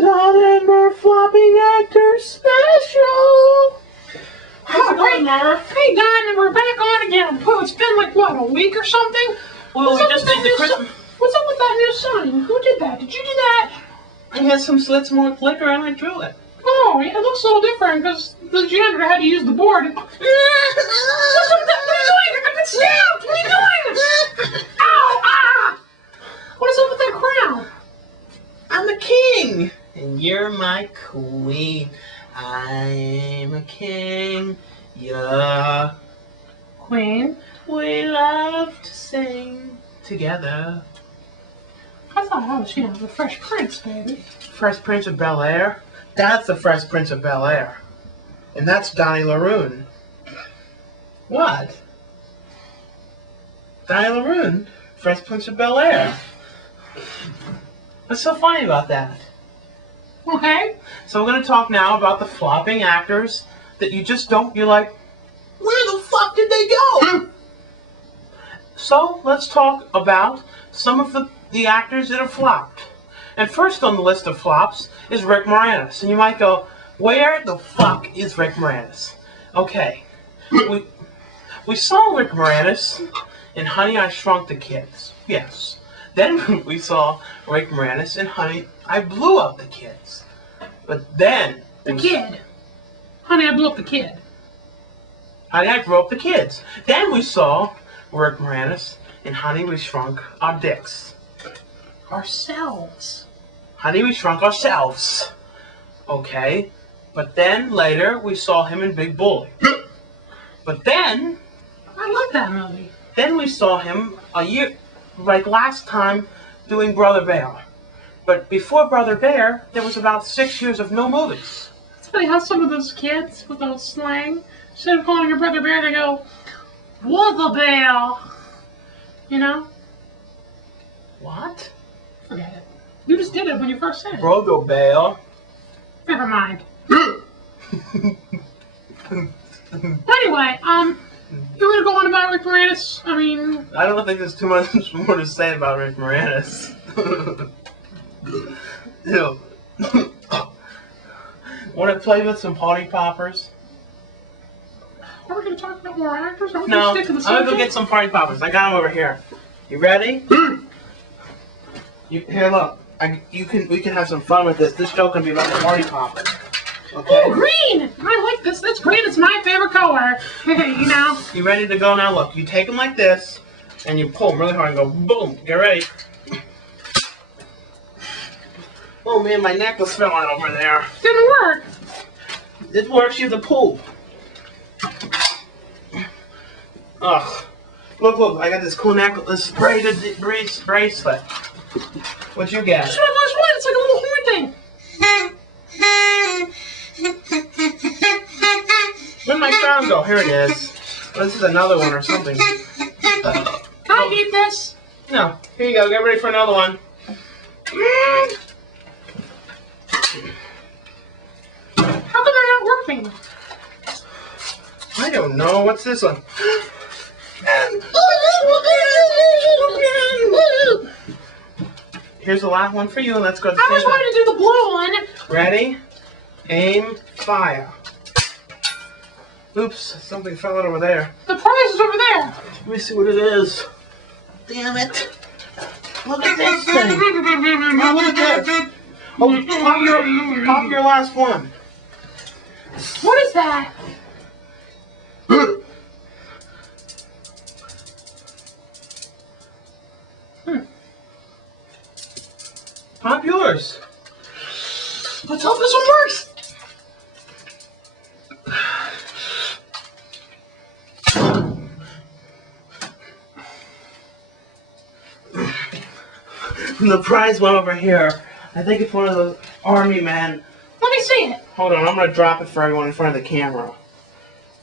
the Don and Murph flopping actor special. Oh, great, Murph. Hey, Don, and we're back on again. Oh, it's been like, what, a week or something? Well, we just did the Christmas. What's up with that new sign? Who did that? Did you do that? It has some slits more clicker and I drew it. Oh, yeah, it looks a little different because the janitor had to use the board. What's up with that? What are you doing? You're gonna get stabbed! What are you doing? Ow! Ah! What is up with that crown? I'm the king, and you're my queen. I'm a king, yeah. Queen? We love to sing together. I thought I was, the Fresh Prince, baby. Fresh Prince of Bel-Air? That's the Fresh Prince of Bel-Air. And that's Donnie LaRune. What? Donnie LaRune, Fresh Prince of Bel-Air. What's so funny about that? Okay. So we're going to talk now about the flopping actors that you just don't, you're like, where the fuck did they go? So let's talk about some of the actors that have flopped. And first on the list of flops is Rick Moranis. And you might go, where the fuck is Rick Moranis? Okay, we saw Rick Moranis in Honey, I Shrunk the Kids. Yes. Then we saw Rick Moranis in Honey, I Blew Up the Kids. But then... The kid. Honey, I Blew Up the Kid. Honey, I Blew Up the Kids. Then we saw Rick Moranis in Honey, We Shrunk Our Dicks. Ourselves. Honey, We Shrunk Ourselves. Okay. But then later we saw him in Big Bully. But then... I like that movie. Then we saw him a year... like last time doing Brother Bear. But before Brother Bear, there was about 6 years of no movies. It's funny how some of those kids with those slang, instead of calling your Brother Bear, they go, Brother Bear. You know? What? Forget it. You just did it when you first said it. Brother Bear. Never mind. Anyway, you gonna go on about Rick Moranis? I mean... I don't think there's too much more to say about Rick Moranis. Ew. Want to play with some party poppers? Are we gonna talk about more actors? Are we No, gonna stick to the I'm subject? gonna go get some party poppers. I got them over here. You ready? Here, look. We can have some fun with this. This show can be about the party poppers. Okay? Oh, green! I like this. That's green. It's my favorite color. You know? You ready to go now? Look, you take them like this, and you pull them really hard and go boom. Get ready. Oh man, my necklace fell out over there. Didn't work. It works. You have to pull. Ugh. Look. I got this cool necklace, this braided bracelet. What'd you get? Just one last one. It's like a little horn thing. Where'd my sound go? Here it is. Oh, this is another one or something. Can I eat this? No. Here you go. Get ready for another one. How come they're not working? I don't know. What's this one? Here's the last one for you. Let's go. I was wanting to do the blue one. Ready? Aim. Fire. Oops. Something fell out over there. The prize is over there. Let me see what it is. Damn it. Look at this thing. Oh, look at this. Oh, pop your last one. What is that? Pop yours. Let's hope this one works. The prize went over here. I think it's one of those army men. Let me see it. Hold on, I'm going to drop it for everyone in front of the camera.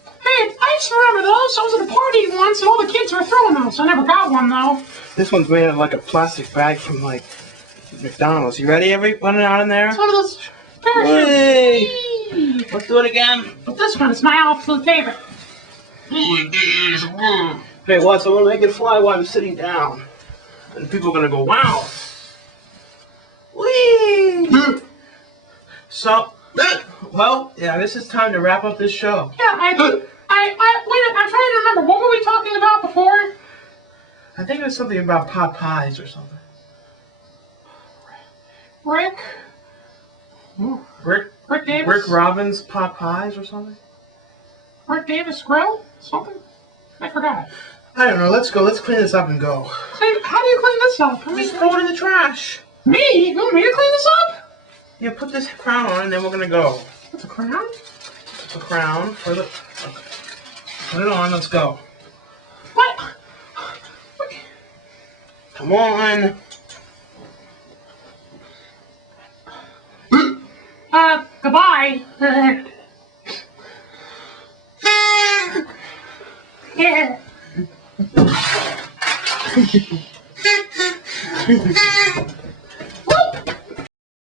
Hey, I just remember those. I was at a party once and all the kids were throwing those. I never got one though. This one's made out of like a plastic bag from like McDonald's. You ready, everyone out in there? It's one of those parachutes. Hey. Let's do it again. But this one is my absolute favorite. Okay, what? So I'm going to make it fly while I'm sitting down. And people are going to go, wow. Whee! So, well, yeah, this is time to wrap up this show. Yeah, wait, I'm trying to remember. What were we talking about before? I think it was something about pot pies or something. Rick Davis? Rick Robbins pot pies or something? Rick Davis Grill? Something? I forgot. I don't know. Let's go. Let's clean this up and go. How do you clean this up? I mean, Just throw it in the trash. me? You want me to clean this up? Yeah, put this crown on and then we're gonna go. What's a crown? The crown for the. Okay. Put it on. Let's go. What? Come on. Goodbye.